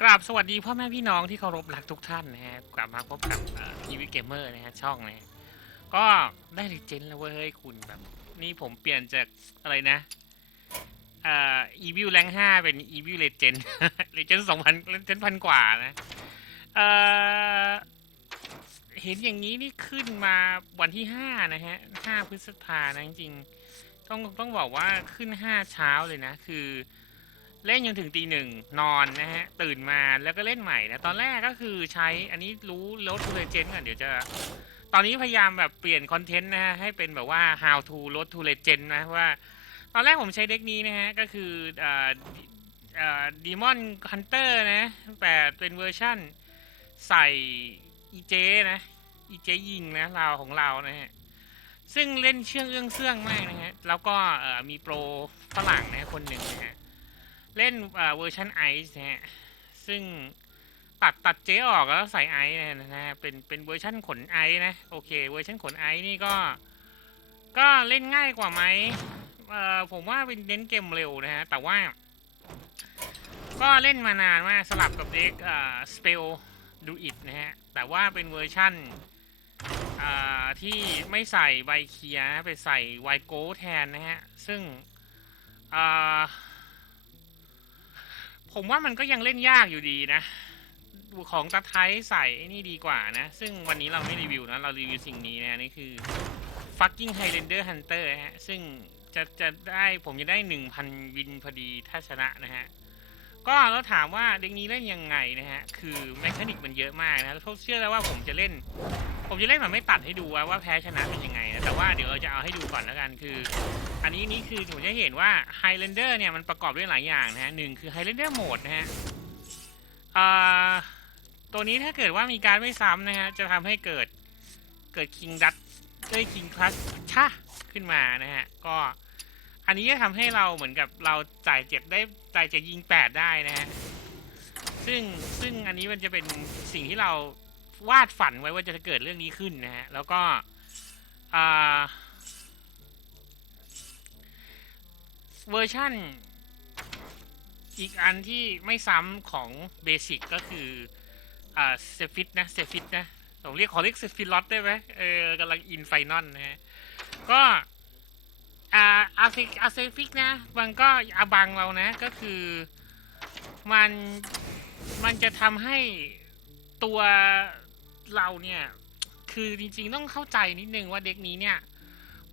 กราบสวัสดีพ่อแม่พี่น้องที่เคารพรักทุกท่านนะฮะกลับมาพบกับทีวีเกมเมอร์นะฮะช่องนะฮะก็ได้รีเจนแล้วเว้ยคุณแบบ นี่ผมเปลี่ยนจากอะไรนะเอ่ออีวิวแรงห้าเป็นอีวิวเลเจนเลเจนสองพันเลเจนพันกว่านะเอ่อเห็นอย่างนี้นี่ขึ้นมาวันที่ห้านะฮะห้าพฤษภานะจริงต้องต้องบอกว่าขึ้นห้าเช้าเลยนะ คือ เล่นจนถึงตีหนึ่งนอนนะฮะ ตื่นมาแล้วก็เล่นใหม่นะตอนแรกก็คือใช้อันนี้รู้ลดทูเลเจนก่อนเดี๋ยวจะ ตอนนี้พยายามแบบเปลี่ยนคอนเทนต์นะฮะ ให้เป็นแบบว่า how to ลดทูเลเจนนะว่า ตอนแรกผมใช้เด็กนี้นะฮะ ก็คืออ่าอ่าดีมอนฮันเตอร์นะแต่เป็นเวอร์ชั่นใส่อีเจนะอีเจยิงนะเราของเรานะฮะซึ่งเล่นเชื่องเอื้องเชื่องมากนะฮะ แล้วก็มีโปรฝรั่งนะคนหนึ่งนะฮะ เล่นเวอร์ชันไอซ์นะฮะซึ่งตัดตัดเจ๊ออกแล้วใส่ไอซ์นะฮะเป็นเป็นเวอร์ชันขนไอซ์นะโอเคเวอร์ชันขนไอซ์นี่ก็ ก็เล่นง่ายกว่าไหมเอ่อผมว่าเป็นเน้นเกมเร็วนะฮะแต่ว่า ก็เล่นมานานมากสลับกับเด็กเอ่อสเปลดูอิดนะฮะแต่ว่าเป็นเวอร์ชั่นอ่าที่ไม่ใส่ใบเคียนะไปใส่ไวโก้แทนนะฮะ ซึ่งอ่า ผมว่ามันก็ยังเล่นยากอยู่ดีนะของตะไทยใส่นี่ดีกว่านะ ซึ่งวันนี้เราไม่รีวิวนะ เรารีวิวสิ่งนี้นะนี่คือ fucking Highlander Hunter ฮะ ซึ่งจะจะได้ผมจะได้ 1,000 วินพอดีถ้าชนะนะฮะ ก็แล้วถามว่าเด็กนี้เล่นยังไงนะฮะ คือแมคานิกมันเยอะมากนะแล้วเชื่อแล้วว่าผมจะเล่น ผมจะเล่นแบบไม่ตัดให้ดูว่าแพ้ชนะเป็นยังไงนะ แต่ว่าเดี๋ยวเราจะเอาให้ดูก่อนแล้วกันคือ อันนี้นี่คือผมจะเห็นว่า Highlander เนี่ยมันประกอบด้วยหลายอย่างนะฮะหนึ่งคือ Highlander Mode นะฮะตัวนี้ถ้าเกิดว่ามีการไม่ซ้ำนะฮะ จะทำให้เกิดเกิด King d u t เอ้ย King Plus ชะขึ้นมานะฮะ ก็ อันนี้จะทำให้เราเหมือนกับเราจ่ายเจ็บได้จ่ายเจ็บยิงแปดได้นะฮะซึ่งซึ่งอันนี้มันจะเป็นสิ่งที่เราวาดฝันไว้ว่าจะเกิดเรื่องนี้ขึ้นนะฮะแล้วก็อ่าเวอร์ชั่นอีกอันที่ไม่ซ้ำของเบสิกก็คืออ่าเซฟิตนะเซฟิตนะผมเรียกขอเรียกเซฟิลอตได้ไหมเออกำลังอินไฟนอลนะฮะก็ อ่าอาเซอาเซฟิกนะ มันก็อาบังเรานะก็คือมันมันจะทำให้ตัวเราเนี่ย คือจริงๆต้องเข้าใจนิดนึงว่าเด็กนี้เนี่ย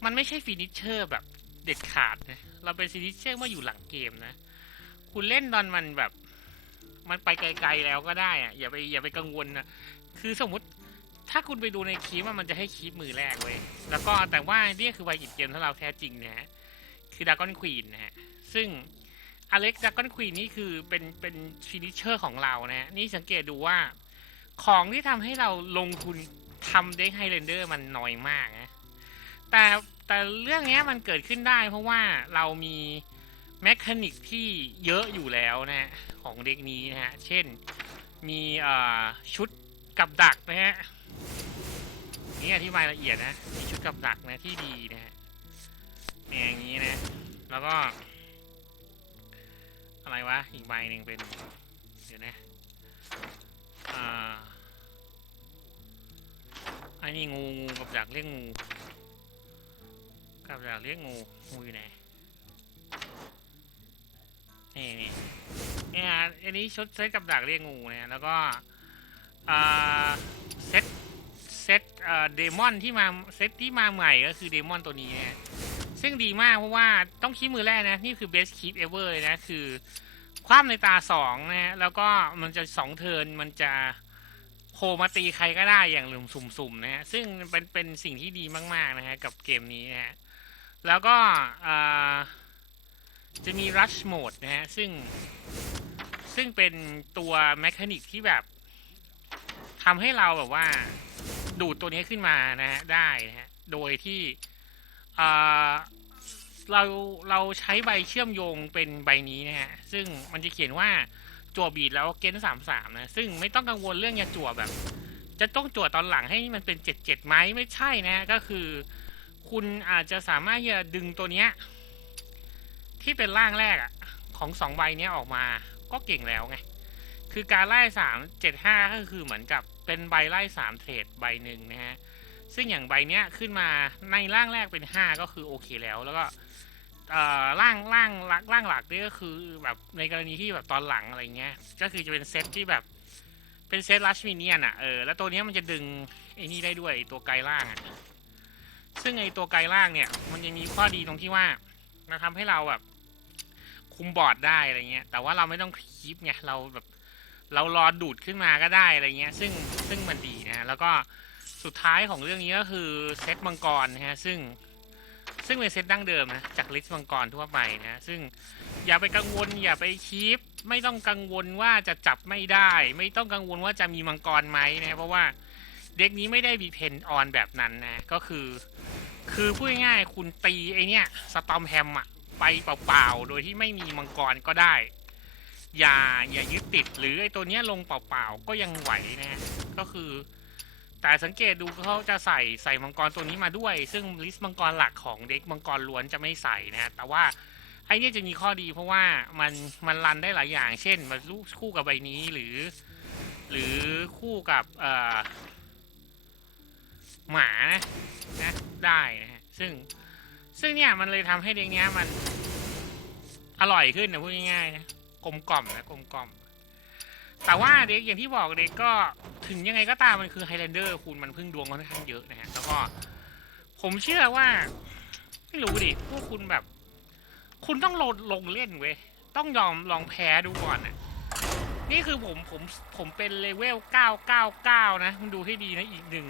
มันไม่ใช่ฟินิชเชอร์แบบเด็ดขาดนะเราเป็นซินิเชอร์เมื่ออยู่หลังเกมนะ คุณเล่นตอนมันแบบ มันไปไกลๆแล้วก็ได้อะอย่าไปอย่าไปกังวลนะคือสมมติ ถ้าคุณไปดูในคลิปว่ามันจะให้คลิปมือแรกเว้ย แล้วก็แต่ว่าเนี่ยคือไวอิดเกมถ้าเราแท้จริงนะฮะ คือดากอนควีนนะฮะ ซึ่งอเล็กดากอนควีนนี่คือเป็นเป็นฟินิชเชอร์ของเรานะฮะ นี่สังเกตดูว่าของที่ทำให้เราลงทุนทำเด็กไฮเรนเดอร์มันน้อยมากนะ แต่แต่เรื่องนี้มันเกิดขึ้นได้เพราะว่าเรามีแมคานิกที่เยอะอยู่แล้วนะฮะของเด็กนี้นะฮะ เช่นมีชุดกับดักนะฮะ นี่อธิบายละเอียดนะมีชุดกับดักนะที่ดีนะฮะนี่อย่างนี้นะ แล้วก็ อะไรวะ อีกใบหนึ่งเป็น เดี๋ยวนะอ่าอ้นี่งูงูกับดักเรียกงูกับดักเรียกงูงูอยู่ไหนนี่นี่เนี่ยอันนี้ชุดเซตกับดักเรียกงูนะแล้วก็อ่า เดมอนที่มาเซตที่มาใหม่ก็คือเดมอนตัวนี้นะซึ่งดีมากเพราะว่าต้องคีบมือแรกนะ นี่คือ best keep ever เลยนะคือ คว่ำในตาสองนะฮะแล้วก็มันจะสองเทินมันจะโผล่มาตีใครก็ได้อย่างหลุมสุ่มๆนะฮะซึ่งเป็นเป็นสิ่งที่ดีมากๆนะฮะกับเกมนี้นะฮะแล้วก็จะมี rush mode นะฮะซึ่งซึ่งเป็นตัวแมคานิกที่แบบทำให้เราแบบว่า ดูดตัวนี้ขึ้นมานะฮะได้นะฮะโดยที่เราเราใช้ใบเชื่อมโยงเป็นใบนี้นะฮะซึ่งมันจะเขียนว่าจั่วบีดแล้วเกณฑ์สามสามนะซึ่งไม่ต้องกังวลเรื่องยาจั่วแบบ จะต้องจั่วตอนหลังให้มันเป็นเจ็ดเจ็ดไหมไม่ใช่นะก็คือ คุณอาจจะสามารถที่จะดึงตัวเนี้ยที่เป็นร่างแรกอะของสองใบเนี้ยออกมาก็เก่งแล้วไงคือการไล่สามเจ็ดห้าก็คือเหมือนกับ เป็นใบไล่สามเทรดใบหนึ่งนะฮะ ซึ่งอย่างใบเนี้ยขึ้นมาในร่างแรกเป็นห้าก็คือโอเคแล้ว แล้วก็เอ่อร่างร่างหลักร่างหลักนี่ก็คือแบบในกรณีที่แบบตอนหลังอะไรเงี้ย ก็คือจะเป็นเซตที่แบบเป็นเซตลัชมิเนียนอะเออแล้วตัวเนี้ยมันจะดึงไอ้นี่ได้ด้วยตัวไกลล่างอะซึ่งไอ้ตัวไกลล่างเนี่ย มันจะมีข้อดีตรงที่ว่ามันทำให้เราแบบคุมบอร์ดได้อะไรเงี้ย แต่ว่าเราไม่ต้องคีปไงเราแบบ เรารอดูดขึ้นมาก็ได้อะไรเงี้ย ซึ่งซึ่งมันดีนะฮะแล้วก็สุดท้ายของเรื่องนี้ก็คือเซตมังกรนะฮะซึ่งซึ่งเป็นเซตดั้งเดิมนะจากลิสต์มังกรทั่วไปนะซึ่งอย่าไปกังวลอย่าไปคีปไม่ต้องกังวลว่าจะจับไม่ได้ ไม่ต้องกังวลว่าจะมีมังกรไหมนะเพราะว่าเด็กนี้ไม่ได้มีเพนออนแบบนั้นนะก็คือ คือพูดง่ายๆคุณตีไอเนี้ยสตอมแฮมอะไปเปล่าๆ โดยที่ไม่มีมังกรก็ได้ อย่าอย่ายึดติดหรือไอตัวเนี้ยลงเปล่าๆก็ยังไหวนะฮะก็คือ แต่สังเกตดูเขาจะใส่ใส่มังกรตัวนี้มาด้วย ซึ่งลิสต์มังกรหลักของเด็กมังกรล้วนจะไม่ใส่นะฮะแต่ว่าไอ้เนี่ยจะมีข้อดีเพราะว่ามันมันรันได้หลายอย่าง เช่นมันลูกคู่กับใบนี้หรือ หรือคู่กับเอ่อหมานะนะได้นะฮะซึ่งซึ่งเนี่ยมันเลยทำให้เด็กเนี้ยมันอร่อยขึ้นนะพูดง่ายๆนะ กลมกล่อมนะกลมกล่อม แต่ว่าเด็กอย่างที่บอกเด็กก็ถึงยังไงก็ตามมันคือไฮแลนเดอร์คุณมันพึ่งดวงค่อนข้างเยอะนะฮะแล้วก็ผมเชื่อว่า ไม่รู้ดิพวกคุณแบบ คุณต้องลงลงเล่นเว้ยต้องยอมลองแพ้ดูก่อนน่ะนี่คือผมผมผมเป็นเลเวลเก้าเก้าเก้านะคุณดูให้ดีนะอีกหนึ่ง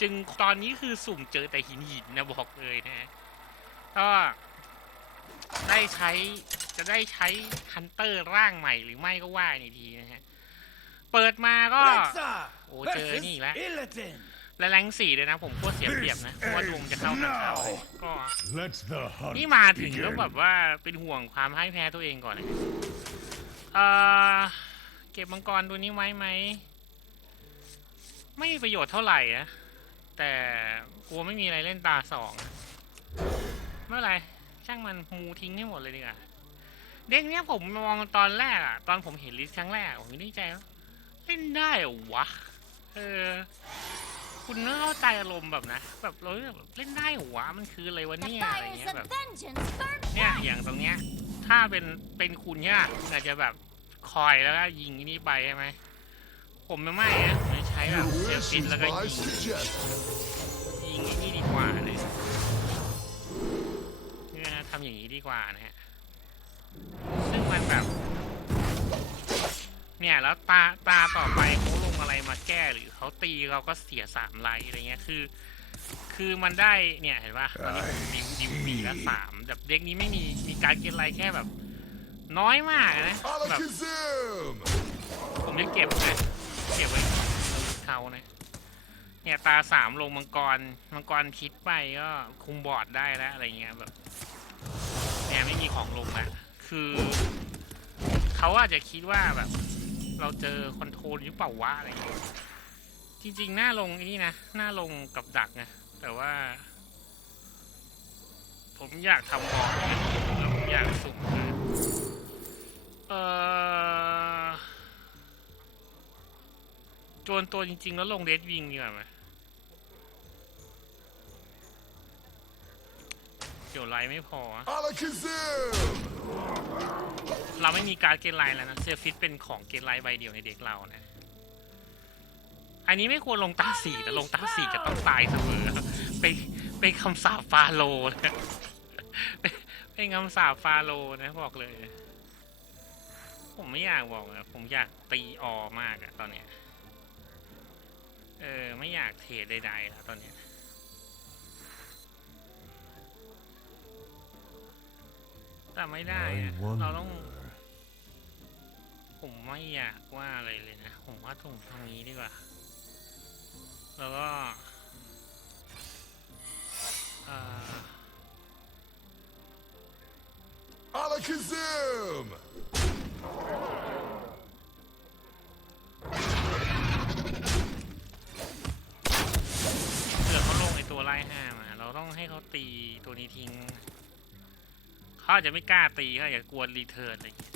จึงตอนนี้คือสุ่มเจอแต่หินหินนะบอกเลยนะฮะก็ ได้ใช้จะได้ใช้ฮันเตอร์ร่างใหม่หรือไม่ก็ว่าอีกทีนะฮะ เปิดมาก็ Rexa โอ้เจอนี่อีกแล้ว Illidan. และแรงสี่เลยนะ ผมโคตรเสียเปรียบนะเพราะว่าดวงจะเข้าทางเขาก็ Let the hunt นี่มาถึง begin. แล้วแบบว่าเป็นห่วงความให้แพ้ตัวเองก่อนเลยเอ่อเก็บมังกรตัวนี้ไว้ไหม ไม่มีประโยชน์เท่าไหร่นะแต่กลัวไม่มีอะไรเล่นตาสองอะไม่เป็นไร ช่างมันมูทิ้งให้หมดเลยดีกว่าเด็กเนี้ยผมมองตอนแรกอะตอนผมเห็นลิสต์ครั้งแรกผมนึกในใจว่าเล่นได้เหรอวะเออ คุณเข้าใจอารมณ์แบบนะ แบบเราแบบเล่นได้เหรอวะมันคืออะไรวะเนี่ยอะไรเงี้ยแบบเนี่ยอย่างตรงเนี้ย ถ้าเป็นเป็นคุณเนี่ยอาจจะแบบคอยแล้วก็ยิงนี่ไปใช่ไหมผมไม่นะผมจะใช้แบบเซล wish ฟินแล้วก็ยิงยิงไอ้นี่ดีกว่าเลย ทำอย่างนี้ดีกว่านะฮะ ซึ่งมันแบบ เนี่ยแล้วตาตาต่อไปเขาลงอะไรมาแก้หรือเขาตีเราก็เสียสามไลท์อะไรเงี้ยคือ คือมันได้เนี่ยเห็นป่ะตอนนี้ผมดิวดิวปีละสามแบบเด็กนี้ไม่มีมีการเกณฑ์ไลท์แค่แบบ น้อยมากนะแบบ Alakazam! ผมจะเก็บนะเก็บไว้เขานะเนี่ยตาสามลงมังกร มังกรพิษไปก็คุมบอร์ดได้แล้วอะไรเงี้ยแบบ เนี่ยไม่มีของลงแล้วคือเขาอาจจะคิดว่าแบบ เราเจอคอนโทรลหรือเปล่าวะอะไรอย่างเงี้ยจริงๆหน้าลงอ้นี่นะหน้าลงกับดักนะแต่ว่า ผมอยากทำบอร์ดนะแล้วผมอยากสุ่มนะเออโจนตัวจริงๆ แล้วลงเดดวิงดีกว่าไหม เดี๋ยวไลน์ไม่พออะ Alakazam! เราไม่มีการดเกณฑ์ไลน์แล้วนะเซลฟิตเป็นของเกณฑ์ไลน์ใบเดียวในเด็กเรานะ อันนี้ไม่ควรลงตาสีแต่ลงตาสีจะต้องตายเสมอเป็นเป็นคำสาปฟาโลนะเป็นเป็นคำสาปฟาโลนะบอกเลย ผมไม่อยากบอกอะผมอยากตีออมากอะตอนเนี้ยเออไม่อยากเทรดใดๆแล้วตอนเนี้ย แต่ไม่ได้ I อะเราต้อง wonder. ผมไม่อยากว่าอะไรเลยนะ ผมว่าตรงทางนี้ดีกว่า แล้วก็เอ่อ Alakazam! เผื่อเขาลงไอตัวไล่ห้ามา เราต้องให้เขาตีตัวนี้ทิ้ง เขาอาจจะไม่กล้าตีเขาอาจจะกลัวรีเทิร์นอะไรอย่างเงี้ย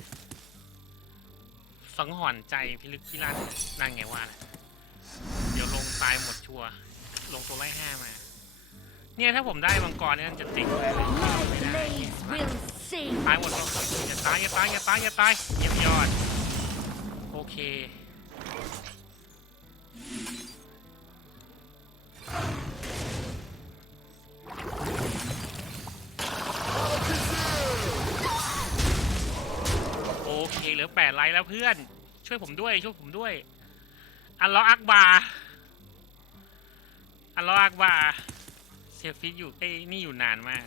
สังหรณ์ใจพิลึกพิลั่นนั่นไงว่านะเดี๋ยวลงตายหมดชัวลงตัวไล่ห้ามา เนี่ยถ้าผมได้มังกรเนี่ยจะติดเลยไม่ได้ตายหมดแล้วอย่าตายอย่าตายอย่าตายอย่าตายเยี่ยมยอด โอเค อแปดไลน์แล้วเพื่อน ช่วยผมด้วย ช่วยผมด้วย อัลลอฮ์อักบาร์อัลลอฮ์อักบาร์เซฟิตอยู่ไอ้นี่อยู่นานมาก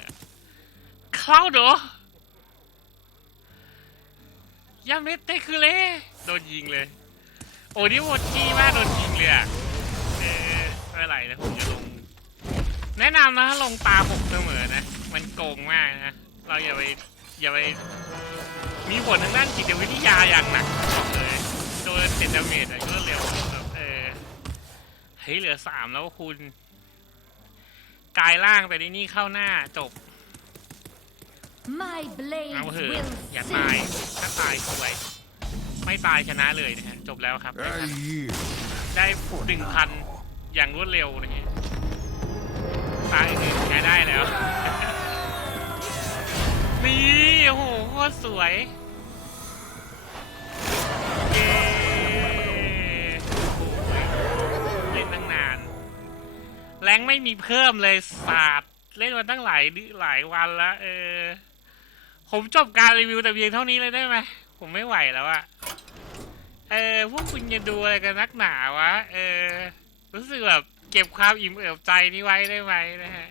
เข้าเดอยาเมตเตคือเลยโดนยิงเลย โอ้นี่โหดจี้มากโดนยิงเลยอะเออไม่เนไรนะผมจะลง แนะนำนะลงตาหกเสมอนะ มันโกงมากนะ เราอย่าไป อย่าไปมีผลทางด้านจิตวิทยาอย่างหนักบอกเลยโดนเซนดาเมจอะก็เร็วแบบเออเฮ้ยเหลือสามแล้วคุณกลายร่างไปในนี่เข้าหน้าจบ My blades เอาเหอะ will อย่าตาย sing. ถ้าตายสวยไม่ตายชนะเลยนะฮะจบแล้วครับ I yield. ได้หนึ่งพันอย่างรวดเร็วนะฮะตายอื่นใช้ได้แล้ว นี่โอ้โหโคตรสวยเย้โอ้โหเล่นตั้งนาน แรงไม่มีเพิ่มเลยศาสตร์เล่นมาตั้งหลายหลายวันแล้วเออ ผมจบการรีวิวแต่เพียงเท่านี้เลยได้ไหมผมไม่ไหวแล้วอะเออพวกคุณจะดูอะไรกันนักหนาวะ เออ รู้สึกแบบเก็บความอิ่มเอิบใจนี้ไว้ได้ไหมนะฮะ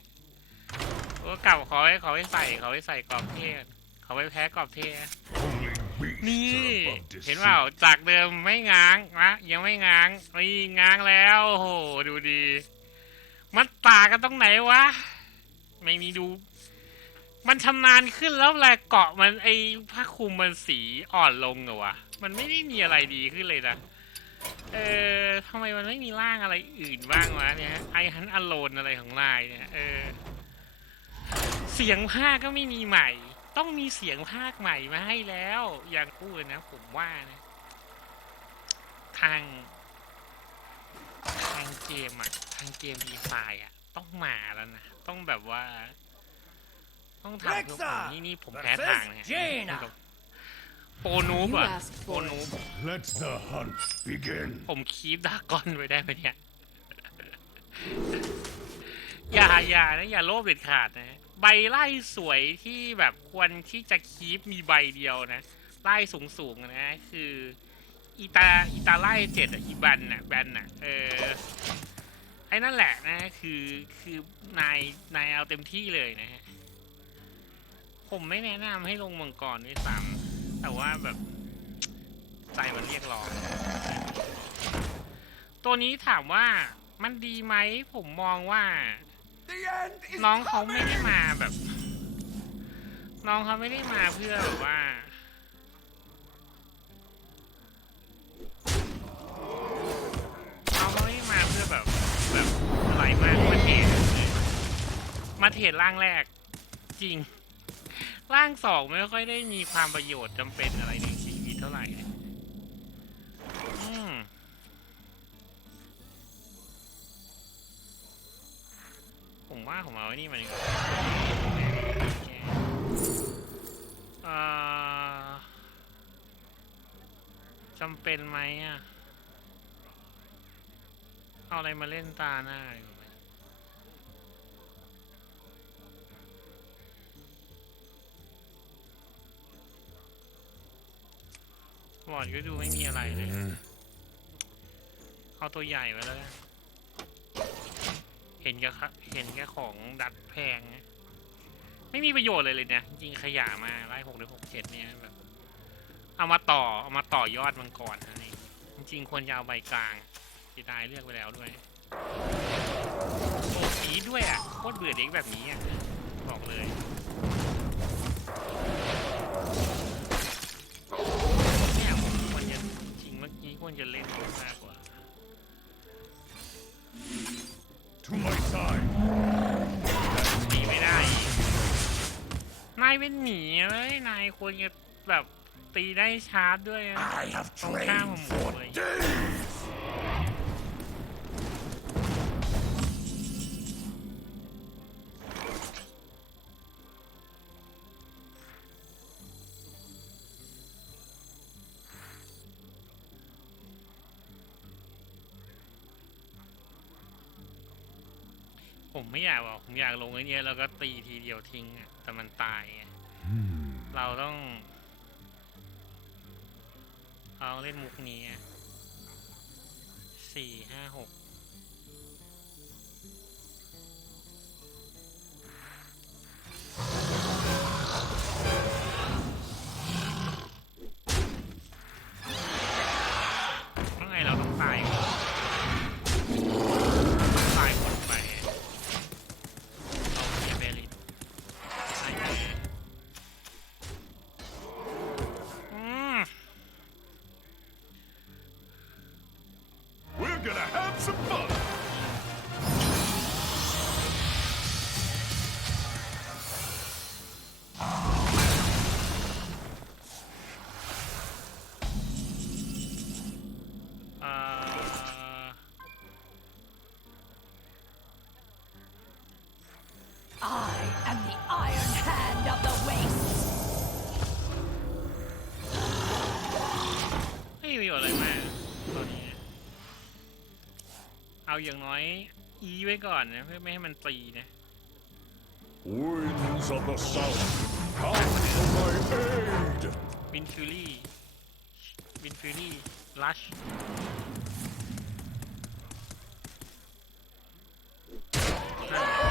โอ้กลับขอให้ขอให้ใส่ขอให้ใส่กรอบเทศขอให้แพ้กรอบเทศนี่ เห็นเปล่าจากเดิมไม่ง้างนะยังไม่ง้างนี่ง้างแล้วโอ้โหดูดี มันต่างกันตรงไหนวะ ไม่มีดู มันชำนาญขึ้นแล้วแหละเกาะมันไอผ้าคลุมมันสีอ่อนลงเหรอวะมันไม่ได้มีอะไรดีขึ้นเลยนะเออทำไมมันไม่มีร่างอะไรอื่นบ้างวะเนี่ยไอฮันอโลนอะไรของนายเนี่ย เออ เสียงภาคก็ไม่มีใหม่ ต้องมีเสียงภาคใหม่มาให้แล้ว อย่างพูดนะ ผมว่านะ ทาง ทางเกมอะทางเกมดีไซน์อะต้องมาแล้วนะ ต้องแบบว่า ต้องทำเพื่อผมนี่นี่ผมแพ้ทางนะฮะ Jaina โปรนูบ You อะ asked โปร for นูบ Let the hunt begin. ผมคีบดากอนไว้ได้ไหมเนี่ย อย่าอย่านะ อย่าโลภเด็ดขาดนะ ใบไล่สวยที่แบบควรที่จะคีบมีใบเดียวนะ ไล่สูงสูงๆนะ คืออีตาอีตาไล่เจ็ดอีบันน่ะแบนน่ะเออไอ้นั่นแหละนะคือคือนายนายเอาเต็มที่เลยนะฮะผมไม่แนะนำให้ลงมังกรด้วยซ้ำแต่ว่าแบบใจมันเรียกร้อง ตัวนี้ถามว่ามันดีไหมผมมองว่า น้องเขาไม่ได้มาแบบ น้องเขาไม่ได้มาเพื่อแบบว่า น้องเขาไม่ได้มาเพื่อแบบแบบอะไรมากมาเทรดมาเทรดร่างแรก จริง ร่างสองไม่ค่อยได้มีความประโยชน์จำเป็นอะไรในชีวิตเท่าไหร่ ผมว่าผมเอาไอ้นี่มาดีกว่าเอ่อจำเป็นไหมอะ เอาอะไรมาเล่นตาหน้าดีกว่าไหมบอร์ดก็ดูไม่มีอะไรเลย เอาตัวใหญ่ไว้แล้วกันเห็นแค่เห็นแค่ของดัดแพง ไม่มีประโยชน์เลยเลยเนี่ยจริงขยะมาไล่หกหรือหกเจ็ดเนี่ยแบบเอามาต่อเอามาต่อยอดมันก่อะนี่จริงควรจะเอาใบกลางสีดายเลือกไปแล้วด้วยโอ้สีด้วยอะโคตรเบื่อเด็กแบบนี้อะบอกเลยเนี่ยผมควรจะจริงเมื่อกี้ควรจะเล่นมากกว่า หนีไม่ได้อีกนายเป็นหมีเว้ยนายควรจะแบบตีได้ชาร์จด้วยอะ I have ตรงข้ามผม trained for เลย อยากบอกผมอยากลงเยอะๆแล้วก็ตีทีเดียวทิ้งอะแต่มันตายไงเราต้องเราต้องเล่นมุกนี้อะสี่ห้าหก ประโยชน์อะไรมากตอนนี้ เอาอย่างน้อยอีไว้ก่อนนะเพื่อไม่ให้มันตีนะ Winds of the south, come to my aid. วินฟิลลี่วินฟิลลี่ลัชเ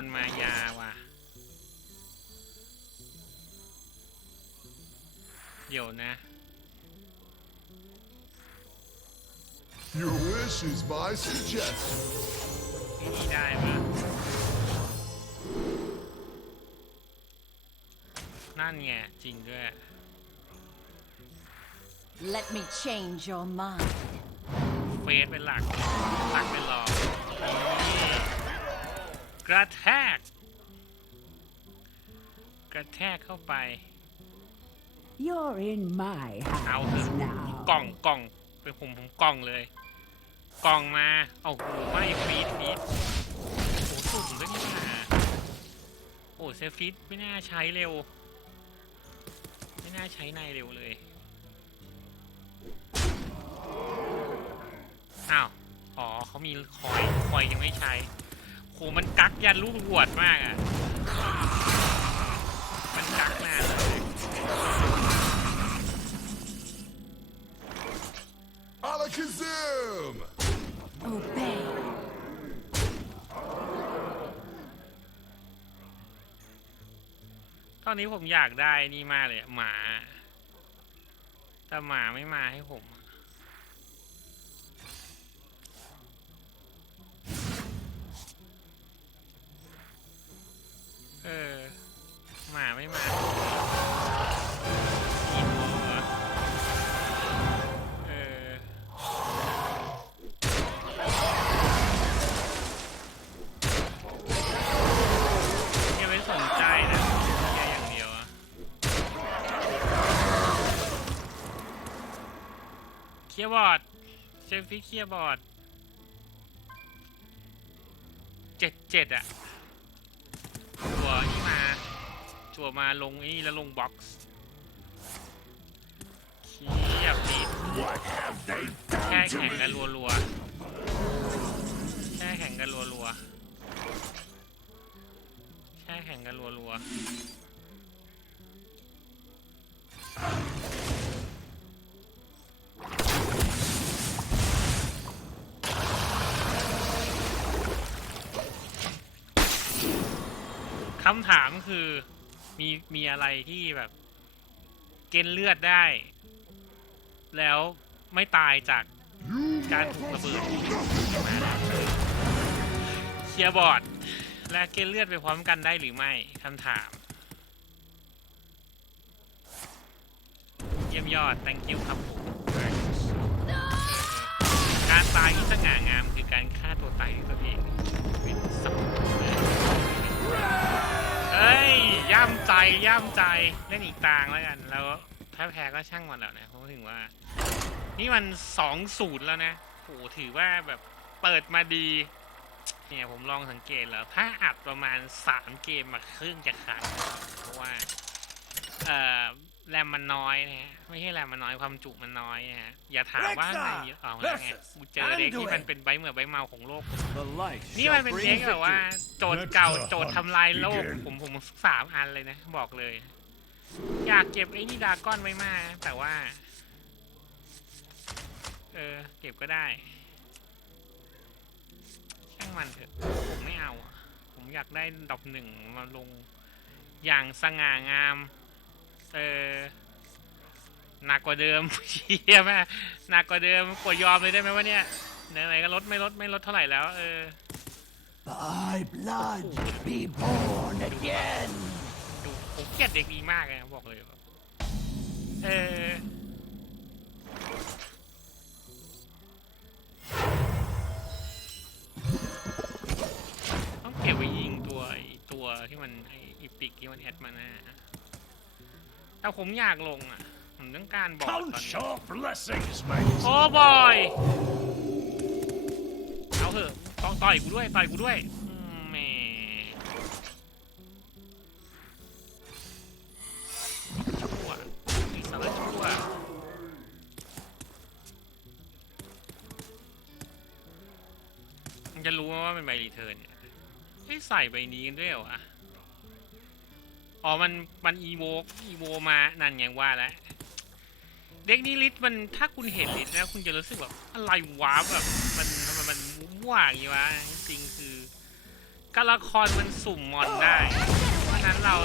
หลงกลมายาว่ะ เดี๋ยวนะ Your wish is my suggestion. ไอ้นี่ได้ปะนั่นไงจริงด้วย Let me change your mind. เฟสเป็นหลักหลักเป็นรองนี่ กระแทก กระแทกเข้าไป You're in my เอา hands เถอะ now. กล่องกล่องเป็นผมผมกล่องเลย กล่องมา เอาโหไม่ฟีดฟีดโอ้โหสุ่มด้วยนี่นะโอ้เซฟิตไม่น่าใช้เร็ว ไม่น่าใช้ในเร็วเลย อ้าว อ๋อเขามีคอย คอยยังไม่ใช้โหมันกักยันลูกหวดมากอะ มันกักนานเลย Alakazam! Obey. ตอนนี้ผมอยากได้นี่มากเลยอะหมา แต่หมาไม่มาให้ผม อะเออหมาไม่มาอีโมเหรอเอออย่าไปสนใจนะแค่อย่างเดียวอะเคลียร์บอร์ดเซฟฟี่เคลียร์บอร์ดเจ็ดเจ็ดอะ ชัวนี่มา ชัวมาลงอ้นี่แล้วลงบ็อกซ์เทียบดีแค่แข่งกันรัวๆแค่แข่งกันรัวๆแค่แข่งกันรัวๆ คำถามคือมีมีอะไรที่แบบเกณฑ์เลือดได้ แล้วไม่ตายจากการถูกระเบิดเคลียร์บอร์ด และเกณฑ์เลือดไปพร้อมกันได้หรือไม่คำถาม เยี่ยมยอด thank you ครับผมการตายที่สง่างามคือการฆ่าตัวตายด้วยตัวเองเป็นสัม เลยเอ้ย ย่ำใจ ย่ำใจ เล่นอีกตางแล้วกัน แล้วถ้าแพ้ก็ช่างมันแล้วนะ เพราะถึงว่า นี่มันสองศูนย์แล้วนะโหถือว่าแบบเปิดมาดี เนี่ยผมลองสังเกตแล้ว ถ้าอัดประมาณสามเกมมาครึ่งจะขาดเพราะว่า เอ่อ แรมมันน้อยนะฮะไม่ใช่แรมมันน้อยความจุมันน้อยนะฮะอย่าถามว่าไงเยอะเอาแล้วไงกูเจอเด็กที่มันเป็นใบเหมือนใบเมาของโลก The light นี่มันเป็นเด็กแบบว่า โจทย์เก่าโจทย์ทำลายโลกผมผมสามอันเลยนะ บอกเลย อยากเก็บไอ้นี่ดราก้อนไว้มาก แต่ว่า เออ เก็บก็ได้ ช่างมันเถอะผมไม่เอาอะผมอยากได้ดอกหนึ่งมาลงอย่างสง่างาม เออหนักกว่าเดิมเฮียแม่หนักกว่าเดิมกดยอมเลยได้ไหมวะเนี่ยไหนๆก็ลดไม่ลดไม่ลดเท่าไหร่แล้ว เออ By blood, be born again. ดูผมเกลียดเด็กดีมากเลยนะบอกเลยแบบเออต้องเก็บไว้ยิงตัวไอ้ตัวที่มันไอ้อีปิกที่มันแอดมาหน้า แต่ผมอยากลงอะ ผมต้องการบอกตอน Count นี้ your blessings, mate. โอ้บอย เอาเถอะต่อต่อยกูด้วย ต่อยกูด้วยอืมแหมชั่วไอ้สารชั่วมันจะรู้ว่าเป็นใบรีเทิร์นเนี่ยไอ้ยใส่ใบนี้กันด้วยเหรอวะ อ๋อ มัน มันอีโวอีโวมา นั่นไงว่าแล้ว เด็กนี้ลิทมัน ถ้าคุณเห็นลิทนะ คุณจะรู้สึกแบบอะไรวะแบบ มันทำไมมันมั่วอย่างี้วะ จริงคือการละครมันสุ่มมอนได้ เพราะนั้นเรา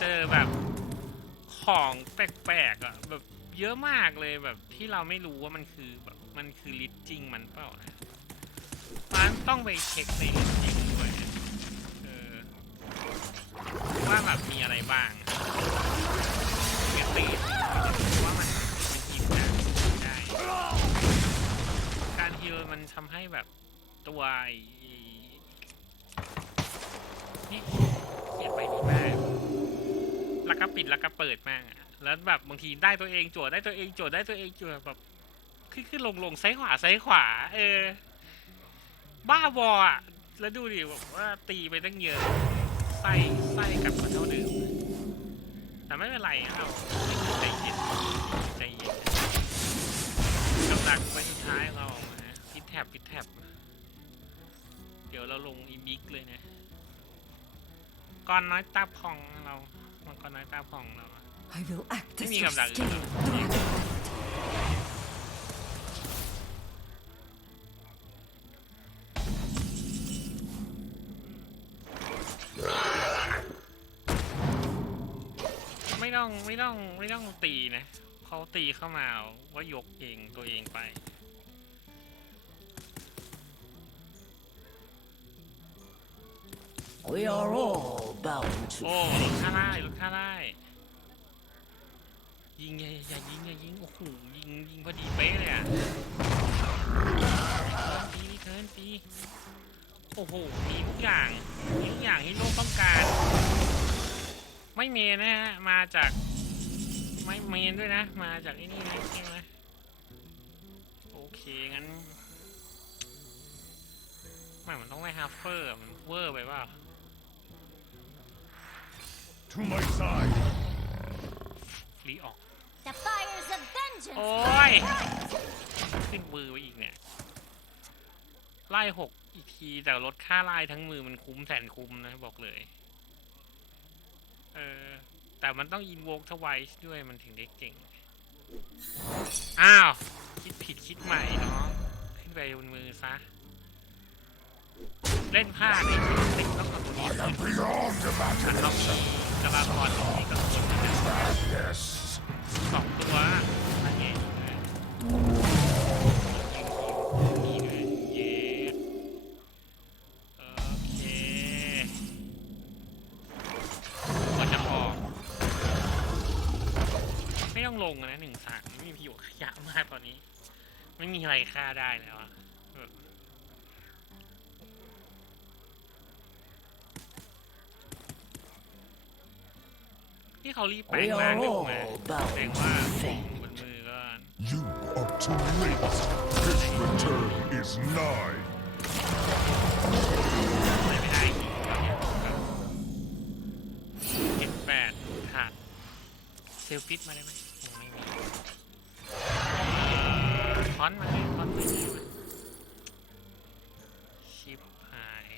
เจอแบบของแปลกๆอะแบบเยอะมากเลยแบบที่เราไม่รู้ว่ามันคือแบบมันคือลิทจริงมันเปล่านะมันต้องไปเช็คในลิทจริง ว่าแบบมีอะไรบ้างเกตตีว่ามันมันฮิวนะได้ การฮิวมันทำให้แบบตัวนี่เขียนไปดีมากแล้วก็ปิดแล้วก็เปิดมากแล้วแบบบางทีได้ตัวเองโจทย์ได้ตัวเองโจทย์ได้ตัวเองโจทย์แบบขึ้นขึ้นลงลงซ้ายขวาซ้ายขวา เออ บ้าบออะ แล้วดูดิแบบว่าตีไปตั้งเยอะไส้ ไส้กลับมาเท่าเดิมแต่ไม่เป็นไรเราใจเย็นใจเย็นกำลังไปสุดท้ายเราออกมาพิดแท็บพิดแท็บเดี๋ยวเราลงอีบิ๊กเลยนะก้อนน้อยตาพองเรามันก้อนน้อยตาพองเรา I will act Give as me your come down. ต้องไม่ต้องไม่ต้องตีนะเขาตีเข้ามาว่ายกเองตัวเองไป We are all bound to โอ้ลดค่าไล่ลดค่าไล่ยิงอย่าอย่ายิงอย่ายิงโอ้โหยิงยิงพอดีเป๊ะเลยอะตีนี่เทิร์นตีโอ้โหมีทุกอย่างมีทุกอย่างที่โลกต้องการ ไม่เมนนะฮะ มาจาก ไม่เมนด้วยนะ มาจากไอ้นี่นะใช่ไหมโอเค งั้นไม่มันต้องได้ฮัฟเฟอร์ มันเวอร์ไปเปล่า To my side. ฟรีออก The fires of vengeance โอ้ย ขึ้นมือไว้อีกเนี่ย ไล่หกอีกที แต่ลดค่าไล่ทั้งมือมันคุ้มแสนคุ้มนะ บอกเลย เออ แต่มันต้องอินโวกทวายด้วยมันถึงได้เก่ง อ้าว คิดผิดคิดใหม่เนาะขึ้นไปบนมือซะ เล่นผ้าดเนี่ยติดต้องเอาตัวนี้คันต้องมีกระลาพรตรงนี้ก็ควรจะ Yes. ตัวอะไรเงี้ย ม่ต้องลงอะนะหนึ่งสามไม่มีประโยชน์ขยะมากตอนนี้ ไม่มีอะไรฆ่าได้แล้วอะแบบที่เขารีบแปลง We ร่าง are เร็วมา all แสด bound งว่า to ของ fate. บนมือก็ You are too late. His return is nigh. ไปไม่ได้อีกเก็บแปดขาดเซลฟิตมาได้ไหม อนมาเลยคอนไปเลยชิปหาย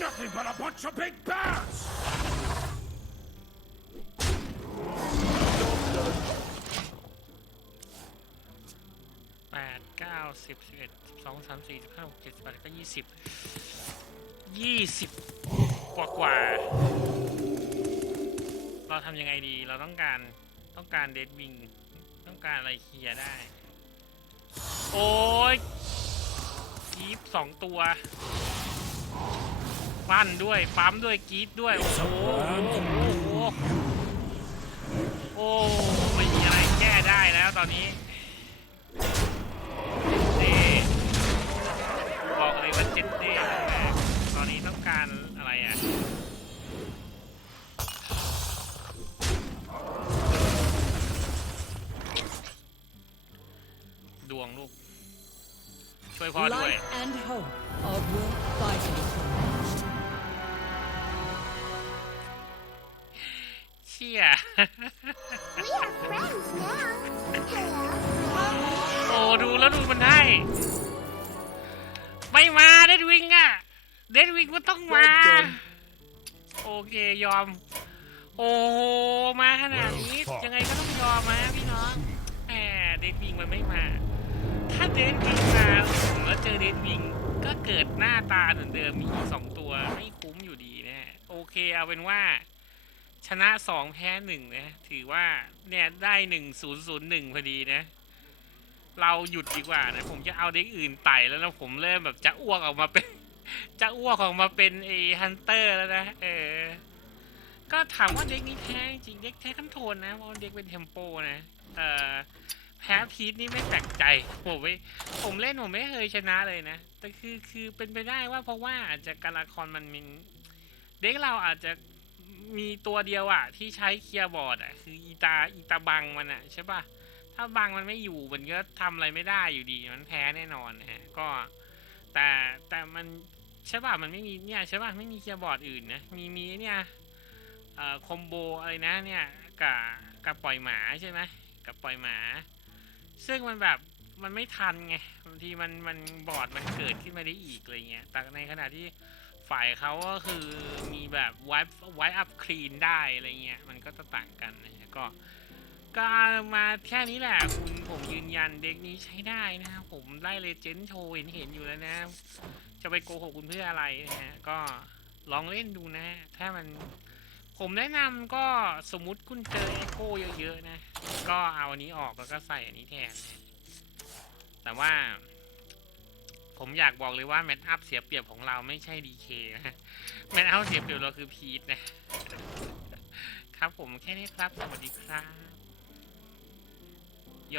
Nothing but a bunch of big bats! สิบสิบเอ็ดสิบสองสามสี่สิบห้าหกเจ็ดสิบแปดก็ยี่สิบยี่สิบกว่ากว่า เราทำยังไงดี เราต้องการต้องการเดดวิง ต้องการอะไรเคลียร์ได้ โอ้ยกีฟสองตัวปั้นด้วย ปั๊มด้วยกีดด้วย โอ้โหโอ้โหโอ้โหไม่มีอะไรแก้ได้แล้วตอนนี้ ช่วยพ่อด้วย Life and hope are worth fighting for. เชี่ย We are friends now. Hello. โอ้ดูแล้วดูมันได้ไม่มาเดดวิงอะเดดวิงก็ต้องมา โอเคยอม โอ้โหมาขนาดนี้ยังไงก็ต้องยอมมาพี่น้องแหมเดดวิงมันไม่มา ถ้าเดดวิงมาแล้วเจอเดดวิงก็เกิดหน้าตาเหมือนเดิมมีสองตัวไม่คุ้มอยู่ดีนะฮะโอเคเอาเป็นว่า ชนะสองแพ้หนึ่งนะ ถือว่าเนี่ยได้หนึ่งศูนย์ศูนย์หนึ่งพอดีนะ เราหยุดดีกว่านะ ผมจะเอาเด็กอื่นไต่แล้วนะผมเริ่มแบบจะอ้วกออกมาเป็น จะอ้วกออกมาเป็นไอ้ฮันเตอร์แล้วนะเออก็ถามว่าเด็กนี้แพ้จริงเด็กแท้คันโทนนะเพราะเด็กเป็นเทมโปนะเออ แพ้พีทนี่ไม่แปลกใจผมไม่ผมเล่นผมไม่เคยชนะเลยนะ แต่คือคือเป็นไปได้ว่าเพราะว่าอาจจะการละครมันมีเด็กเราอาจจะมีตัวเดียวอะที่ใช้เคลียร์บอร์ดอะคืออีตาอีตาบังมันอะใช่ปะถ้าบังมันไม่อยู่มันก็ทำอะไรไม่ได้อยู่ดีมันแพ้แน่นอนนะฮะก็แต่แต่มันใช่ป่ะมันไม่มีเนี่ยใช่ป่ะไม่มีเคียร์บอร์ดอื่นนะมีมีเนี่ยเอ่อคอมโบอะไรนะเนี่ยกับกับปล่อยหมาใช่ไหมกับปล่อยหมา ซึ่งมันแบบมันไม่ทันไงบางทีมันมันบอร์ดมันเกิดขึ้นมาได้อีกอะไรเงี้ย แต่ในขณะที่ฝ่ายเขาก็คือมีแบบไวป์ไวป์อัพคลีนได้อะไรเงี้ย มันก็จะต่างกันนะก็ก็มาแค่นี้แหละคุณผมยืนยันเด็กนี้ใช้ได้นะครับผมได้เลเจนด์โชว์เห็นเห็นอยู่แล้วนะ จะไปโกหกคุณเพื่ออะไรนะฮะก็ลองเล่นดูนะ ถ้ามัน ผมแนะนำก็สมมุติคุณเจอเอโก้เยอะๆนะ ก็เอาอันนี้ออกแล้วก็ใส่อันนี้แทนนะแต่ว่า ผมอยากบอกเลยว่าแมทอัพเสียเปรียบของเราไม่ใช่ดีเคนะแมทอัพเสียเปรียบเราคือพีทนะ ครับผมแค่นี้ครับ สวัสดีครับ โย